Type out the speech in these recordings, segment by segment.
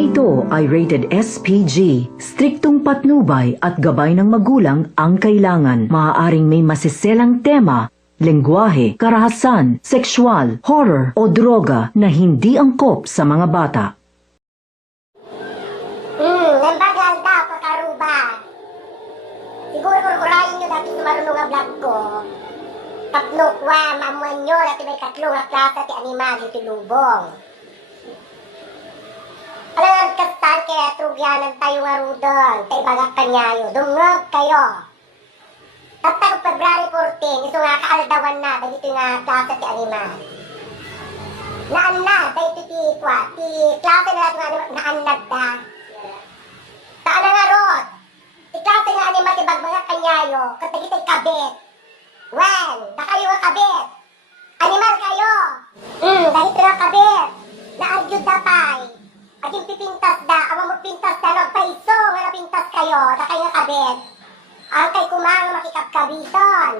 Programang ito ay rated SPG. Striktong patnubay at gabay ng magulang ang kailangan. Maaaring may masiselang tema, lengguwahe, karahasan, sexual, horror o droga na hindi angkop sa mga bata. Lembagal daw, kakaruba. Siguro kurkurahin nyo dati sa marunong ang vlog ko. Tatlo kwa, mamuan nyo, dati may katlong klasa ti animal, iti lubong. Alam nga kastan kaya trugyanan tayo nga rudon, tayo bagak kanyayo, dungog kayo. Tatang February 14, iso nga kaaldawan na, dahil ito nga klasa ti animal. Naan na, dahil ito ti klasa na natin nga naanad na. Taan na nga rod, ti klasa nga animal ti bagbaga kanyayo, katagitay kabit. Well, na kayo nga kabit. Animal kayo. Dahil ito nga kabit. Naagyod na pay. Aging pipintas da, awang magpintas da, nagpaiso nga napintas kayo, na kayo nga kabit. Ang kay kumang makikapkabiton.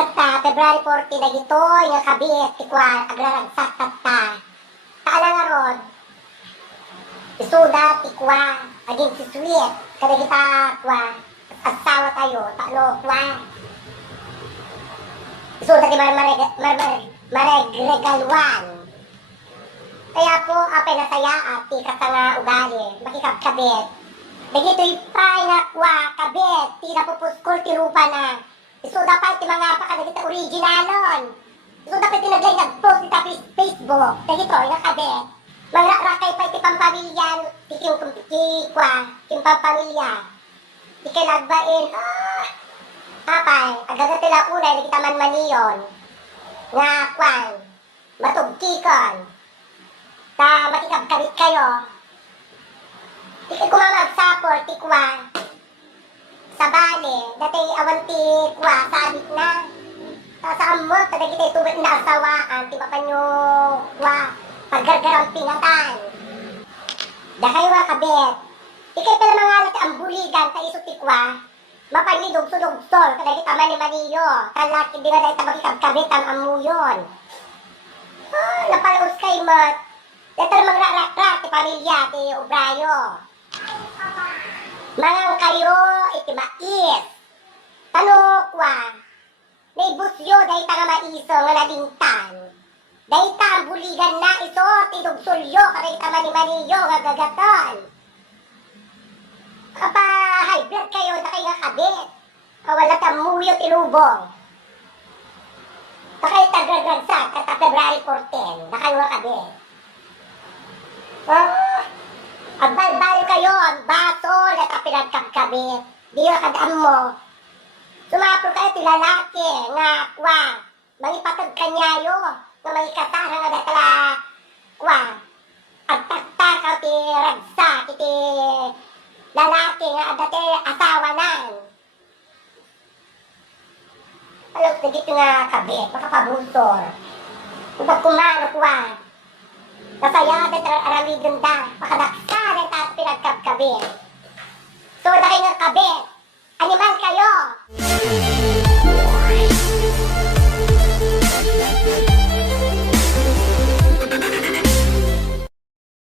Kata, February 14 na gito, yung kabit, tikwan, agraragsak kata. Taan na nga rod. Isuda, tikwan, aging sisweet, kada kita, kwa. Asawa tayo, taklo, kwa. Isuda, di maregregaluan. Kaya po, apay nasaya at tika sa nga ugali, makikapkabit. Dagito'y pay nga kwa, kabit, ti napupuskol, ti rupa na. Isuda pa, ti mga pakadagita originalon. Isuda pa, ti naglay nag-post ti tapis Facebook. Dagito'y nga kabit. Mangrakrakay pa, ti pampamilyan, ti kwa, ti pampamilya. Ti kinagbain, apay, agagat nila unay, di kita man maniyon. Nga kwan, matugkikon. Ta makikabkabit kayo. Di kumamagsapor, ti kwa. Sa bale, dati awan ti kwa, sabit na. Sa amot, tadagi tayo tubit na asawaan, ti papanyo kwa, paggargarang pingatan. Da kayo nga kabit. Di kayo pala mga alat ang buligan, ta iso ti kwa. Mapanidog-sudog-sol, tadagi taman ni Maniyo. Talaki, di nga dahil ta makikabkabit ang amuyon. Napalaos kayo mat. Dito magrarakrak ti pamilya, ti obrayo. Mangang kayo, iti mais. Tanok wa, may busyo, dahi ta nga maiso nga nalingtan. Dahi ta ang buligan na iso, ti dugsulyo, kada kita mani-maniyo, nga gagaton. Kapa, high blood kayo, na kayo nga kabit. Wala ta muyo ti lubong. Na kayo tagragagsak, kata February 14, na kayo nga kabit. Agbal-bal kayo, ang baso, nata pinagkabkabit. Di yung kadam mo. Sumapro kayo, tilalaki, nga, kwa, mangipatag kanyayo, nga may kasara nga datala, kwa, agtaktak ka, ti ragsa, ti lalaki, nga dati asawa nan. Alam, nagito nga kabit, makapabusor. Kung kumano, kwa, nasaya dahil aramid ganda, makadaksa dahil taas pinagkabkabit. So, dahil nga kabit, animal kayo!